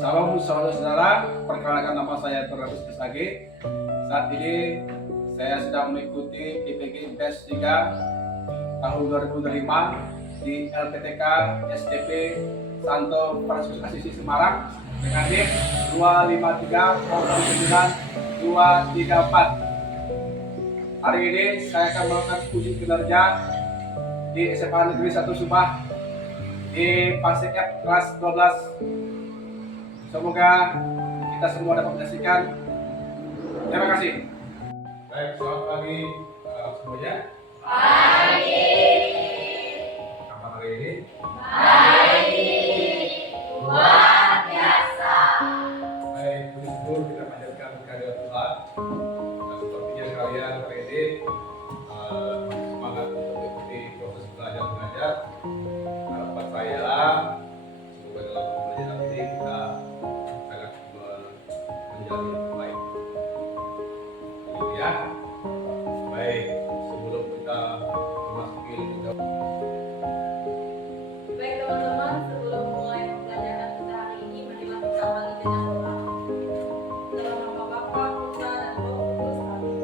Salam saudara-saudara, perkenalkan nama saya Terus SAG. Saat ini saya sedang mengikuti IPG IPS 3 tahun 2005 di LPTK STP Santo Franciscus Assisi Semarang dengan NIM 253093234. Hari ini saya akan melakukan uji kinerja di SMA Negeri 1 Subah di Pasik F kelas 12. Semoga kita semua dapat menyaksikan. Terima kasih. Baik, selamat pagi semuanya. Pagi. Apa hari ini? Baik. Luar biasa. Baik, bersyukur kita panjatkan kehadirat Tuhan. Dan sepertinya kalian hari ini semangat untuk mengikuti proses belajar mengajar. Harapan saya semoga dalam pembelajaran ini kita sangat menjadi yang terbaik. Gitu ya. Baik, sebelum kita memasuki Baik teman-teman, sebelum mulai pembelajaran kita hari ini, marilah kita awali dengan doa. Dalam nama Bapa, Putra, dan Roh Kudus. Amin.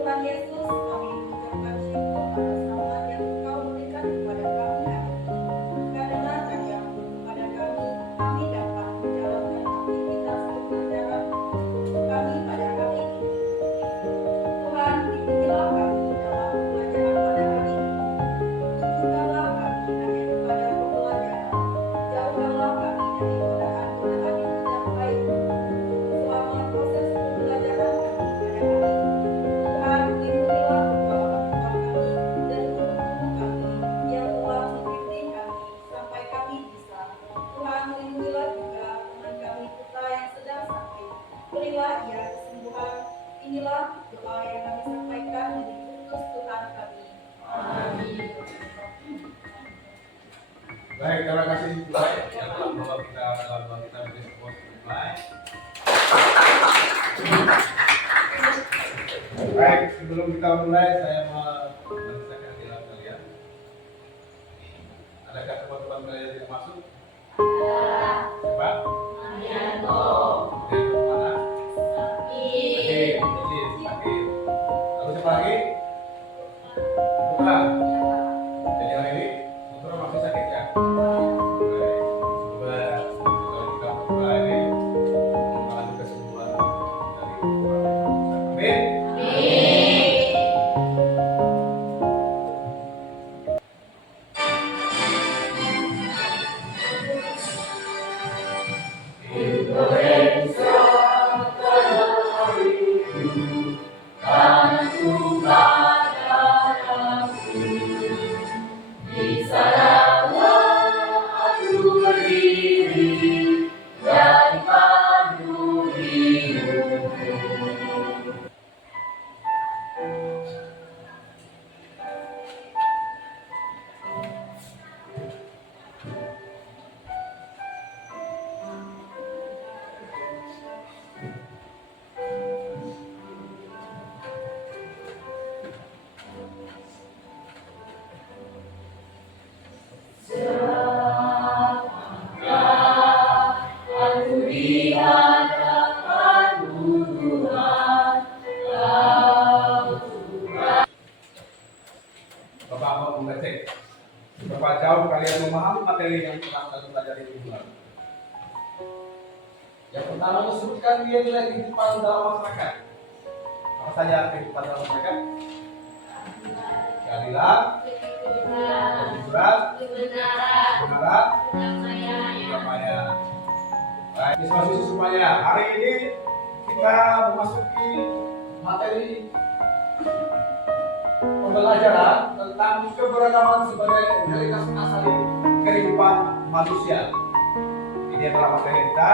Tuhan Yesus, kami mengucapkan syukur atas rahmat yang Engkau berikan kepada kami hari ini. Karena Kau yang kepada kami dapat menjalankan aktivitas pembelajaran kami pada hari ini. Tuhan, bimbinglah kami dalam pembelajaran pada hari ini. Tunjukkanlah kami hanya kepada pembelajaran. Jauhkanlah kami dari godaan-godaan yang tidak baik. Selama proses pembelajaran kami pada hari ini, Tuhan, lindungilah kedua orang tua kami dan guru-guru kami yang telah membimbing kami sampai kami bisa. Tuhan, lindungilah juga teman kami Putra yang sedang sakit. Berilah ia kesembuhan. Inilah doa yang kami sampaikan demi Kristus Tuhan kami. Amin. baik, terima kasih Tuhan yang telah membawa kita dalam doa kita menjadi sebuah baik. Baik, sebelum kita mulai saya mau menceritakan diri kalian. Adakah teman-teman kalian yang tidak masuk? Coba. Marianto. Dari mana? Sakit. Sakit. Lalu siapa lagi? Putra. Jadi hari ini Putra masih sakit ya? Baik. Semoga kalau kita Putra ini mengalami kesembuhan dari Putra. Amin. Bapak mau mengecek seberapa jauh kalian memahami materi yang telah kalian pelajari di bulan. Yang pertama disebutkan nilai kehidupan dalam masyarakat. Apa saja kehidupan dalam masyarakat? Keadilan, kejujuran, kebenaran, kedamaian. Baik, siswa-siswi semuanya, hari ini kita memasuki materi pembelajaran tentang keberagaman sebagai realitas asali kehidupan manusia. Ini adalah materi kita.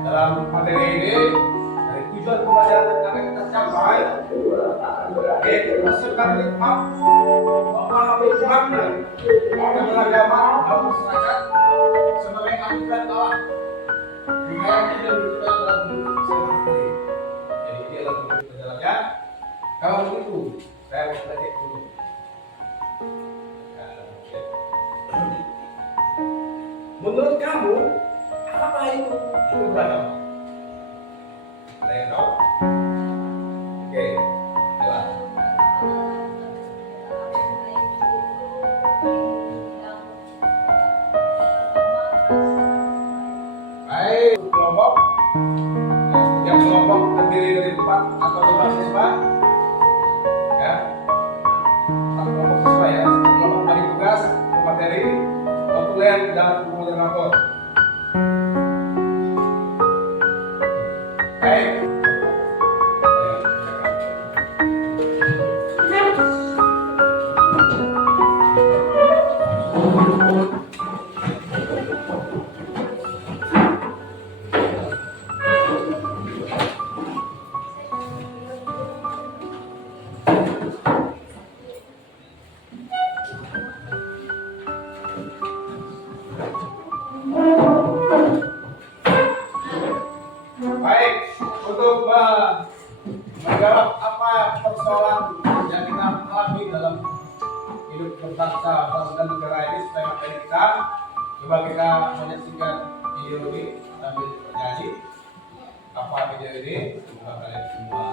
Dalam materi ini, dari tujuan pembelajaran yang akan kita capai, yaitu menghasilkan hikmah, memahami makna keberagaman dalam masyarakat sebagai anugerah Allah. Sehingga tidak berubah dalam hidup sehari-hari. Jadi ini adalah tujuan pembelajarannya. Kalau begitu, saya mau belajar dulu. Menurut kamu, Apa itu beragama? Ada yang tahu? Oke, jelas. Baik, kelompok. Yang kelompok terdiri dari 4 atau 5 siswa. Ya. Satu kelompok siswa ya. Satu kelompok bagi tugas, materi, notulen dan moderator. Baik. Baik, untuk menjawab apa persoalan yang kita alami dalam hidup berbangsa dan negara ini supaya materi kita, coba kita menyaksikan video ini sambil bernyanyi. Apa video ini? Semoga kalian semua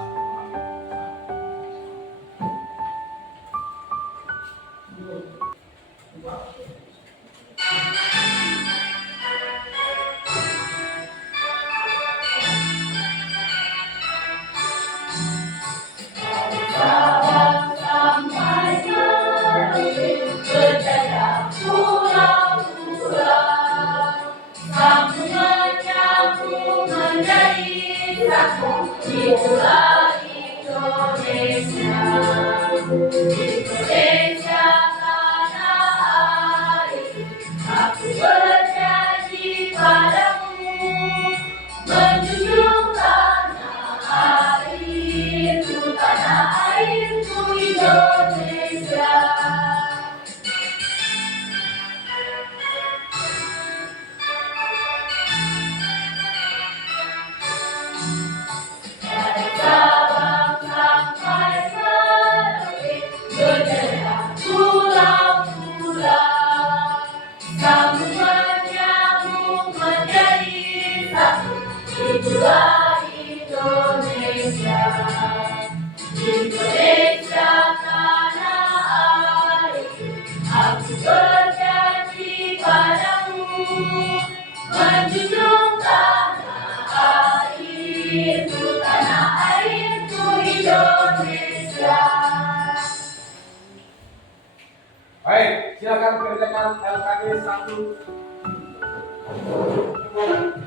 Indonesia tanah air, aku berjanji padamu, menjunjung tanah airku Indonesia. Dari Sabang sampai Merauke, berjaya pulau-pulau, sambung menyambung menjadi satu. Itulah Indonesia, Indonesia tanah air. Aku berjanji padamu, menjunjung tanah airku Indonesia. baik, silakan kerjakan LKG 1.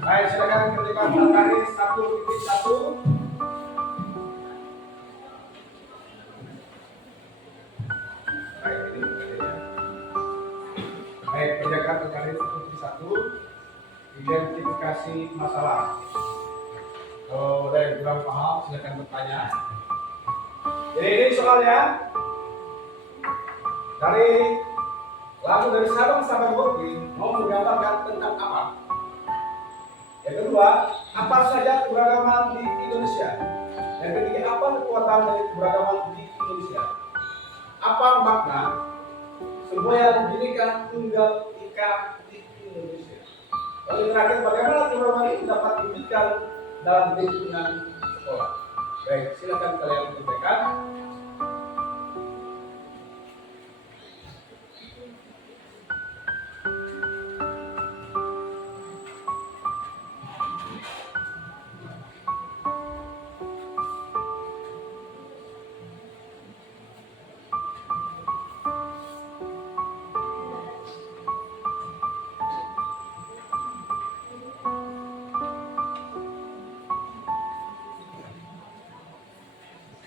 Baik, silakan kerjakan LKG 1.1. Baik, ini materinya. Baik, kerjakan LKG 1.1. Identifikasi masalah. Kalau ada yang kurang paham, silakan bertanya. Jadi ini soalnya dari lagu dari Sabang sampai Merauke mau menggambarkan tentang apa? Yang kedua, apa saja keberagaman di Indonesia? Yang ketiga, apa kekuatan dari keberagaman di Indonesia? Apa makna semua yang diberikan tunggal ika di Indonesia? Lalu terakhir, bagaimana keberagaman ini dapat diberikan dalam lingkungan sekolah? Baik, silakan kalian menyampaikan.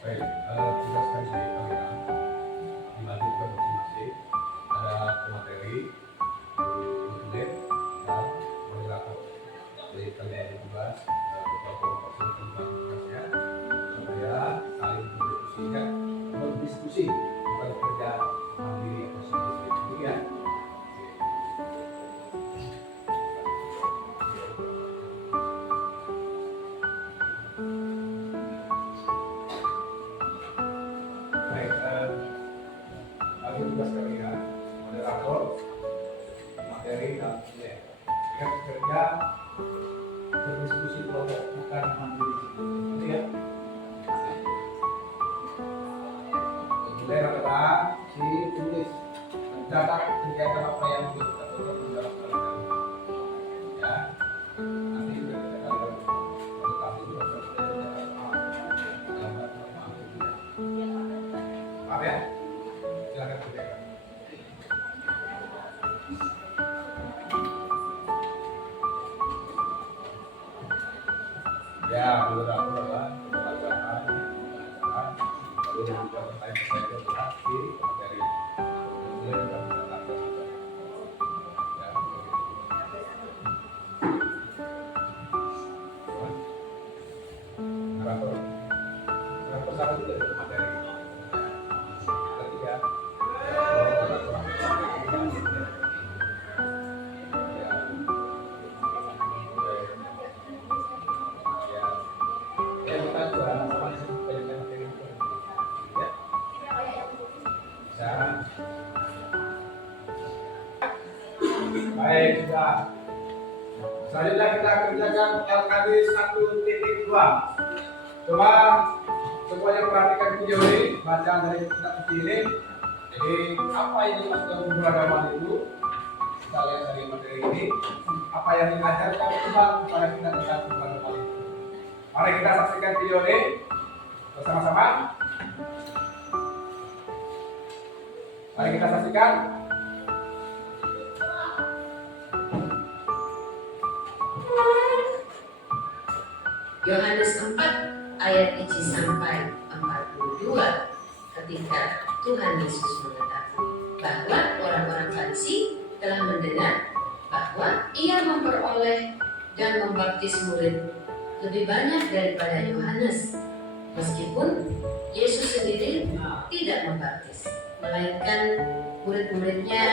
Baik, tugas dari kalian dibagi ke masing-masing. Ada materi, notulen, dan moderator. Jadi kalian tugas kelompok kelompok tugasnya supaya saling berdiskusi, bukan kerja mandiri atau sendiri ya. Baik, bagi tugas kalian, moderator, materi dan notulen. Ingat kerja berdiskusi kelompok, bukan mandiri. Gitu ya. Mulai adalah si tulis mencatat kegiatan apa yang kita lakukan dalam kalian. Ya, nanti sudah kita kalian tetapi juga maaf ya, silakan kerjakan. Ya, beberapa pembacaan, lalu juga pertanyaan-pertanyaan di materi. Mulai kita mencatatkan juga. Ya, narator, narator satu juga itu materi. Ketiga, narator. Baik, sudah. Selanjutnya kita kerjakan LKD 1.2. Coba semuanya perhatikan video ini, bacaan dari kitab suci ini. Jadi apa yang dimaksud keberagaman itu? Kita lihat dari materi ini. Apa yang diajarkan Tuhan kepada kita tentang keberagaman itu? Mari kita saksikan video ini bersama-sama. Mari kita saksikan. Yohanes 4 ayat 1 sampai 42 ketika Tuhan Yesus mengatakan bahwa orang-orang Farisi telah mendengar bahwa ia memperoleh dan membaptis murid lebih banyak daripada Yohanes, meskipun Yesus sendiri tidak membaptis, melainkan murid-muridnya.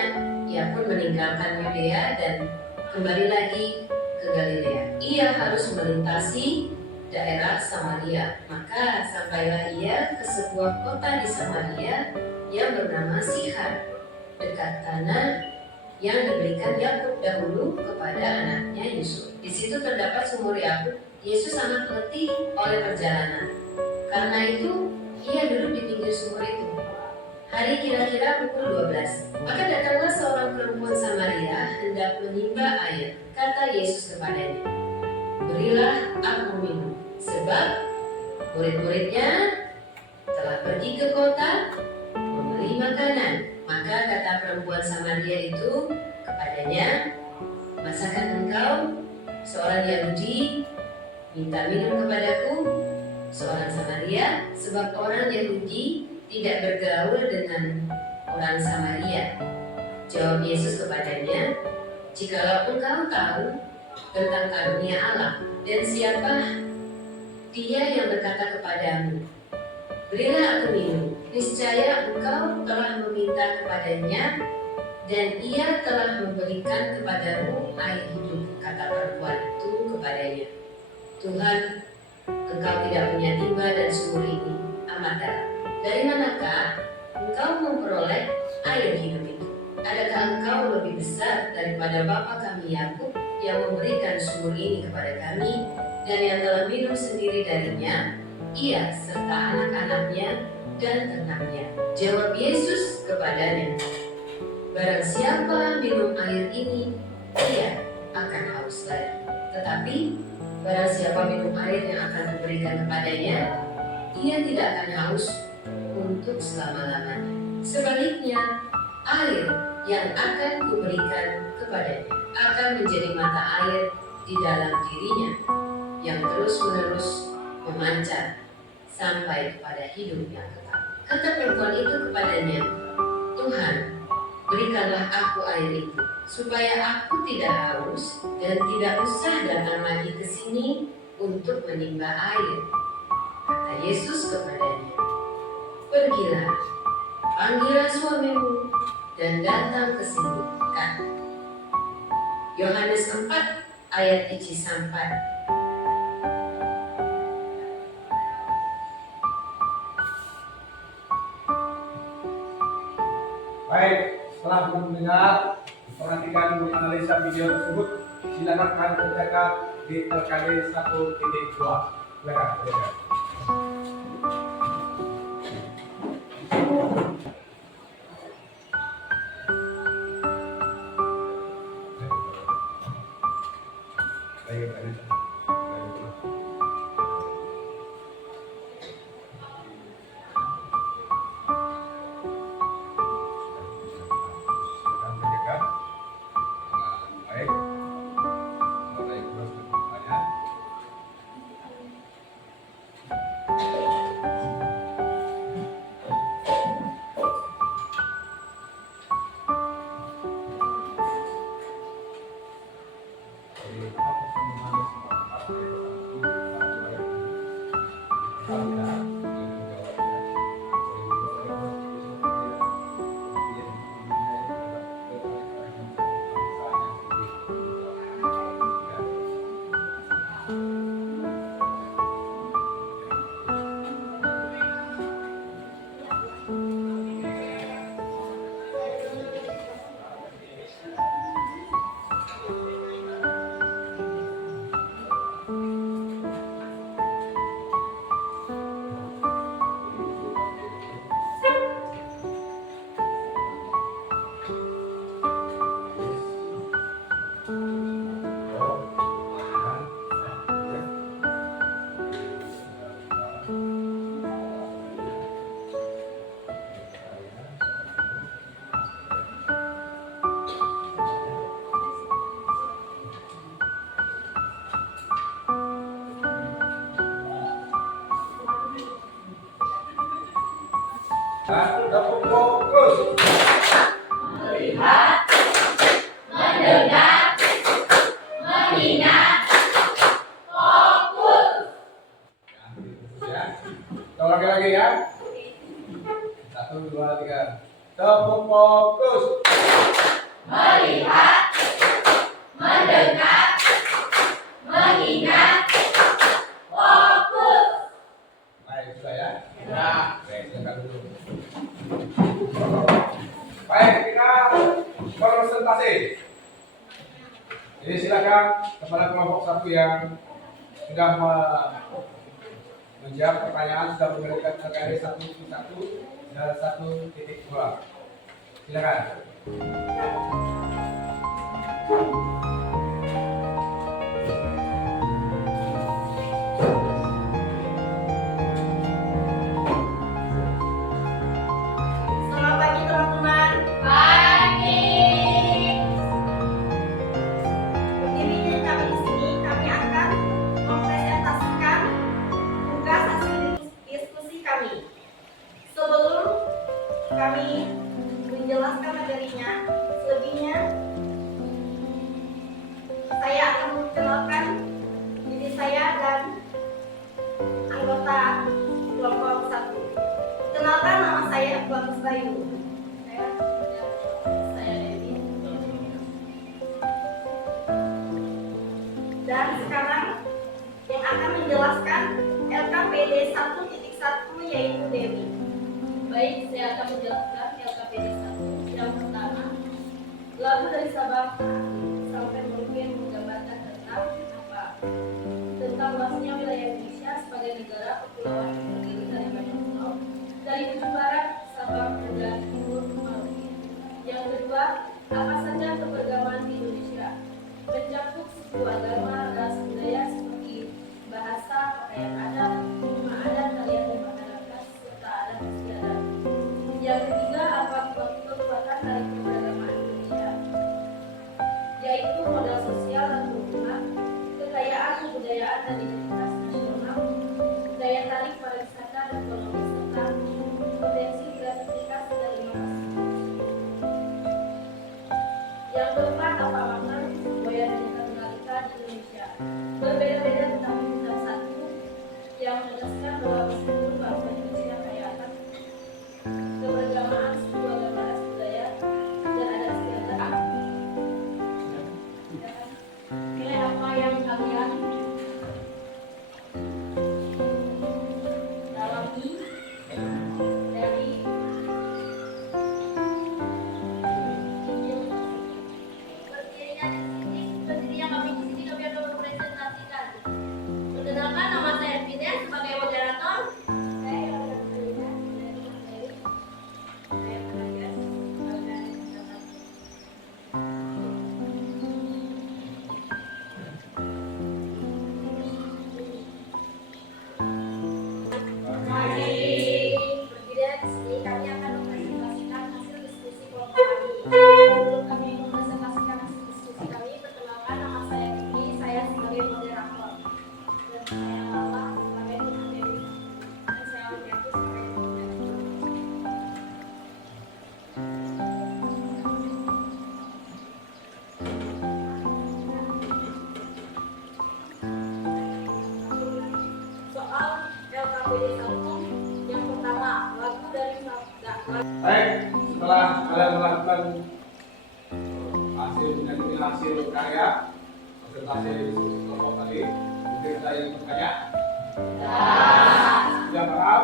Ia pun meninggalkan Yudea dan kembali lagi ke Galilea. Ia harus melintasi daerah Samaria. Maka sampailah ia ke sebuah kota di Samaria yang bernama Sikhar, dekat tanah yang diberikan Yakub dahulu kepada anaknya Yusuf. Di situ terdapat sumur Yakub. Yesus sangat letih oleh perjalanan. Karena itu, ia duduk di pinggir sumur itu. Hari kira-kira pukul 12. Maka datanglah seorang perempuan Samaria hendak menimba air. Kata Yesus kepadanya, "Berilah aku minum." Sebab murid-muridnya telah pergi ke kota membeli makanan. Maka kata perempuan Samaria itu kepadanya, "Masakan engkau, seorang Yahudi, minta minum kepadaku, seorang Samaria?" Sebab orang Yahudi tidak bergaul dengan orang Samaria. Jawab Yesus kepadanya, "Jikalau engkau tahu tentang karunia Allah dan siapa Dia yang berkata kepadamu, 'Berilah aku minum,' niscaya engkau telah meminta kepadanya dan ia telah memberikan kepadamu air hidup." Kata perempuan itu kepadanya, "Tuhan, engkau tidak punya timba dan sumur ini amat dalam. Dari manakah engkau memperoleh air hidup itu? Adakah engkau lebih besar daripada bapa kami Yakub yang memberikan sumur ini kepada kami dan yang telah minum sendiri darinya, ia serta anak-anaknya dan ternaknya?" Jawab Yesus kepadanya, "Barang siapa minum air ini, ia akan haus lagi. Tetapi barang siapa minum air yang akan kuberikan kepadanya, ia tidak akan haus untuk selama-lamanya. Sebaliknya, air yang akan kuberikan kepadanya akan menjadi mata air di dalam dirinya yang terus-menerus memancar sampai kepada hidup yang kekal." Kata perempuan itu kepadanya, "Tuhan, berikanlah aku air itu, supaya aku tidak haus dan tidak usah datang lagi ke sini untuk menimba air." Kata Yesus kepadanya, "Pergilah, panggillah suamimu dan datang ke sini." Yohanes 4 ayat 1 sampai. Baik, setelah mendengar, perhatikan, menganalisa video tersebut, silakan kalian kerjakan di LKD 1.2. Silakan. Fokus. Melihat, mendengar, mengingat, fokus. Ya. Kita ulangi lagi ya. 1, 2, 3. Tepuk fokus. Melihat, mendengar, mengingat, fokus. Baik, sudah ya? Ya. Baik, silakan dulu. Baik, kita presentasi. Jadi silakan kepada kelompok 1 yang sudah menjawab pertanyaan, sudah memberikan LKD 1.1 dan 1.2. Silakan. Selamat pagi teman-teman. Pagi. Berdiri kami di sini, kami akan mempresentasikan tugas hasil diskusi kami. Sebelum kami menjelaskan materinya, selebihnya saya akan memperkenalkan diri saya dan anggota kelompok 1. Kenalkan, nama saya Bagus Bayu. Saya Dewi. Dan sekarang yang akan menjelaskan LKPD 1.1 yaitu Dewi. Baik, saya akan menjelaskan LKPD 1 yang pertama. Lagu dari Sabang sampai Merauke menggambarkan tentang apa? Tentang luasnya wilayah Indonesia sebagai negara kepulauan yang terdiri dari banyak pulau, dari ujung barat Sabang dan timur Merauke. Yang kedua, apa saja keberagaman di Indonesia? Mencakup suku, agama, ras, budaya seperti bahasa, pakaian adat, rumah adat, tarian dan makanan khas serta adat istiadat. Yang ketiga, apa kekuatan dari keberagaman Indonesia? Yaitu modal sosial dan hubungan, kekayaan kebudayaan dan identitas nasional, daya tarik pariwisata dan ekonomi serta potensi kreativitas dan inovasi. Yang keempat, apa makna semboyan dan katolik di Indonesia? Berbeda-beda tetapi bukan satu, yang menegaskan bahwa meskipun bangsa Indonesia kaya akan keberagaman suku, agama, ras, budaya dan adat istiadat. Nilai apa yang kalian dalami dari berdirinya kami di sini kami akan berpresentasi Baik, setelah kalian melakukan hasil karya, presentasi dari kelompok tadi, mungkin ada yang bertanya? Sudah paham?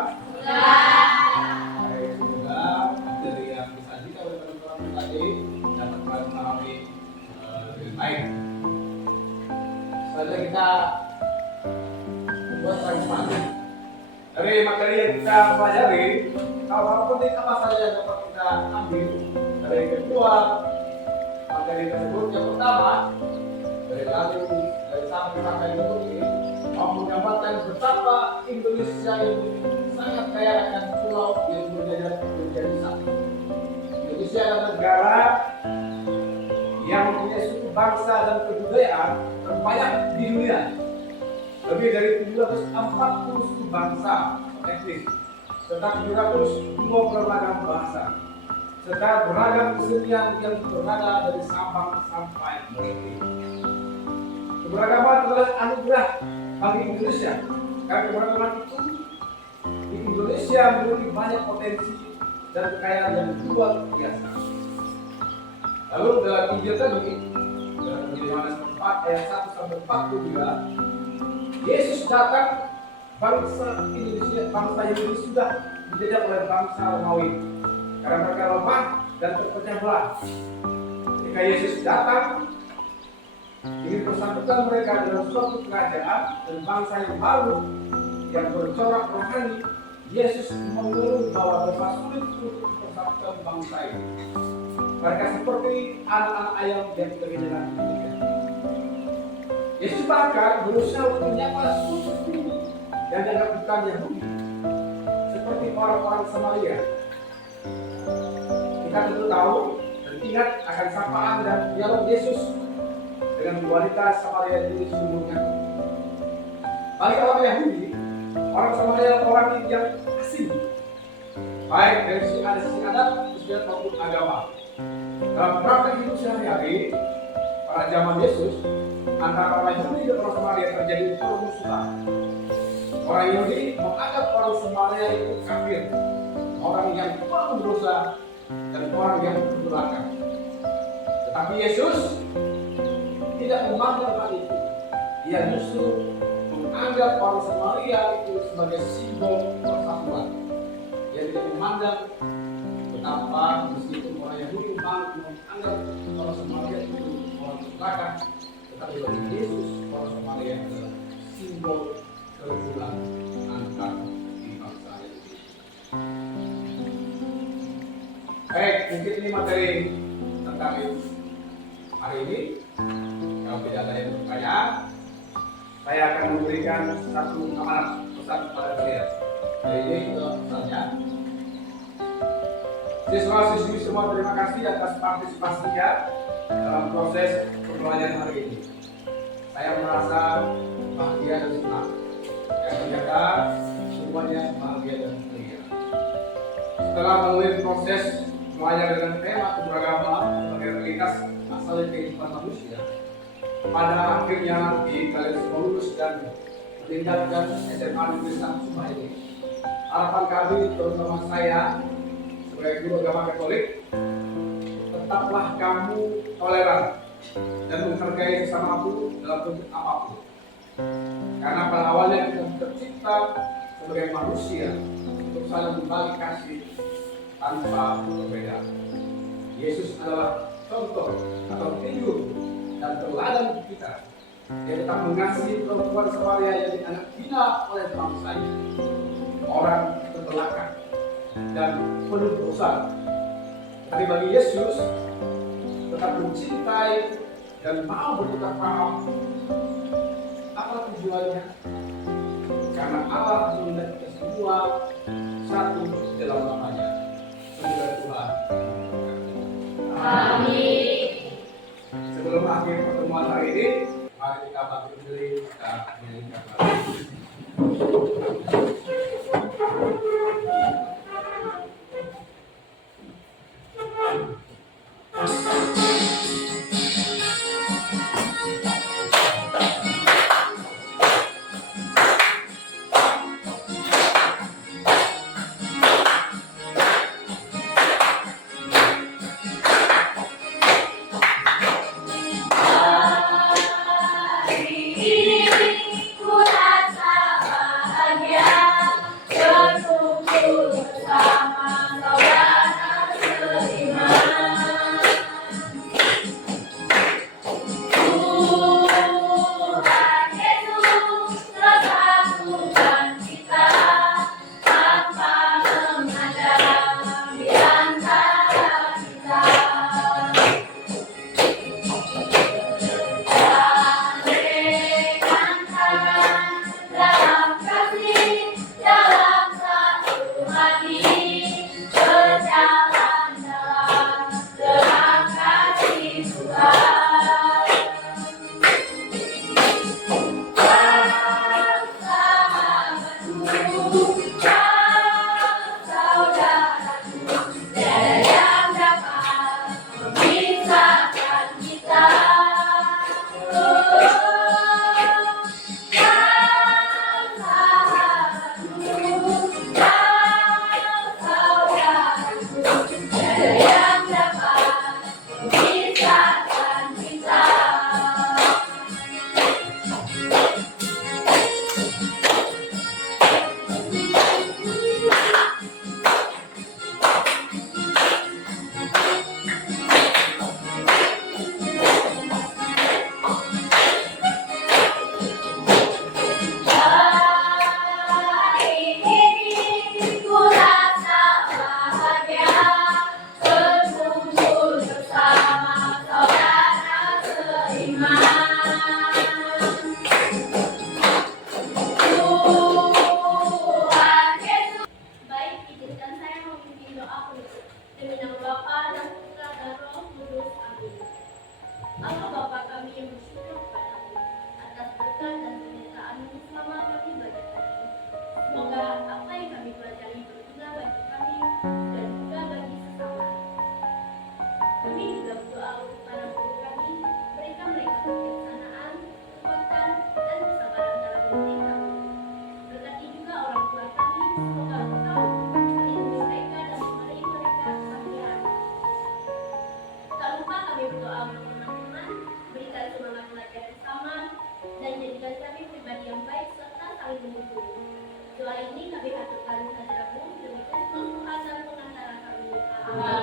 Baik, semoga dari yang disajikan oleh teman-teman tadi dapat kalian memahami lebih baik. Selanjutnya kita membuat transformasi. Dari materi yang kita pelajari, hal-hal penting apa saja yang dapat kita ambil dari kedua materi tersebut? Yang pertama, dari sampai ini mau menggambarkan betapa Indonesia ini sangat kaya akan pulau yang menjadi satu. Indonesia adalah negara yang mempunyai suku bangsa dan kebudayaan terbanyak di dunia. Lebih dari 740 suku bangsa etnis, serta 720 beragam bahasa, serta beragam kesenian yang berada dari Sabang sampai Merauke. Keberagaman adalah anugerah bagi Indonesia, karena keberagaman itu di Indonesia memiliki banyak potensi dan kekayaan yang luar biasa. Lalu dalam Injil tadi, dalam Injil Yohanes 4 ayat 1 sampai 42, Yesus datang, bangsa Yahudi sudah dijajah oleh bangsa Romawi karena mereka lemah dan terpecah belah. Ketika Yesus datang, ingin bersatukan mereka dalam suatu kerajaan dan bangsa yang baru yang bercorak rohani, Yesus mengeluh bahwa betapa sulit untuk mempersatukan bangsa ini. Mereka seperti anak-anak ayam yang kehilangan pendidikan. Yesus bahkan berusaha untuk menyapa suku yang dianggap bukan Yahudi, seperti orang-orang Samaria. Kita tentu tahu dan ingat akan sapaan dan dialog Yesus dengan wanita Samaria di sebelumnya. Bagi orang Yahudi, orang Samaria orang yang asing, baik dari sisi adat, sisi maupun agama. Dalam praktek hidup sehari-hari pada zaman Yesus, antara orang Yahudi dan orang Samaria terjadi permusuhan. Orang Yahudi menganggap orang Samaria itu kafir, orang yang penuh dosa dan orang yang durhaka. Tetapi Yesus tidak memandang hal itu. Dia justru menganggap orang Samaria itu sebagai simbol persatuan. Dia tidak memandang betapa meskipun orang Yahudi menganggap orang Samaria itu orang durhaka, tetapi bagi Yesus orang Samaria adalah simbol kerukunan antar di bangsa Yahudi. Baik, mungkin ini materi tentang hari ini. Kalau tidak ada yang bertanya, saya akan memberikan satu amanat pesan kepada kalian. Jadi ini pesannya. Siswa-siswi semua terima kasih atas partisipasinya dalam proses pembelajaran hari ini. Saya merasa bahagia dan senang. Saya ternyata semuanya bahagia dan ceria. Setelah melalui proses belajar dengan tema keberagaman sebagai realitas asal dari kehidupan manusia, pada akhirnya nanti kalian semua lulus dan meninggalkan SMA Negeri 1 Sumah ini. Harapan kami, terutama saya sebagai guru agama Katolik, tetaplah kamu toleran dan menghargai sesamamu dalam bentuk apapun. Karena pada awalnya kita tercipta sebagai manusia untuk saling berbagi kasih tanpa berbeda. Yesus adalah contoh atau figur dan teladan kita. Dia tetap mengasihi perempuan Samaria yang dianggap hina oleh bangsanya, orang terbelakang dan penuh dosa. Tapi bagi Yesus tetap mencintai dan mau bertukar paham. Apa tujuannya? Karena Allah melihat kita semua satu dalam namanya. Semoga Tuhan. Amin. Sebelum akhir pertemuan hari ini, mari kita bangkit berdiri, kita menyanyikan lagu.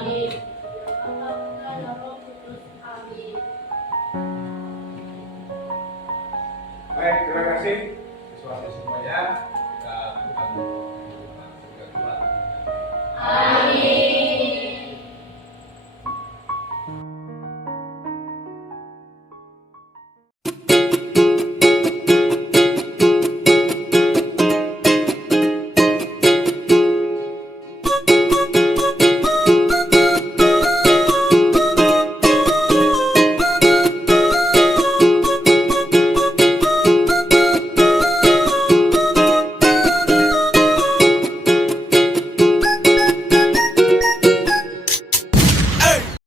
kami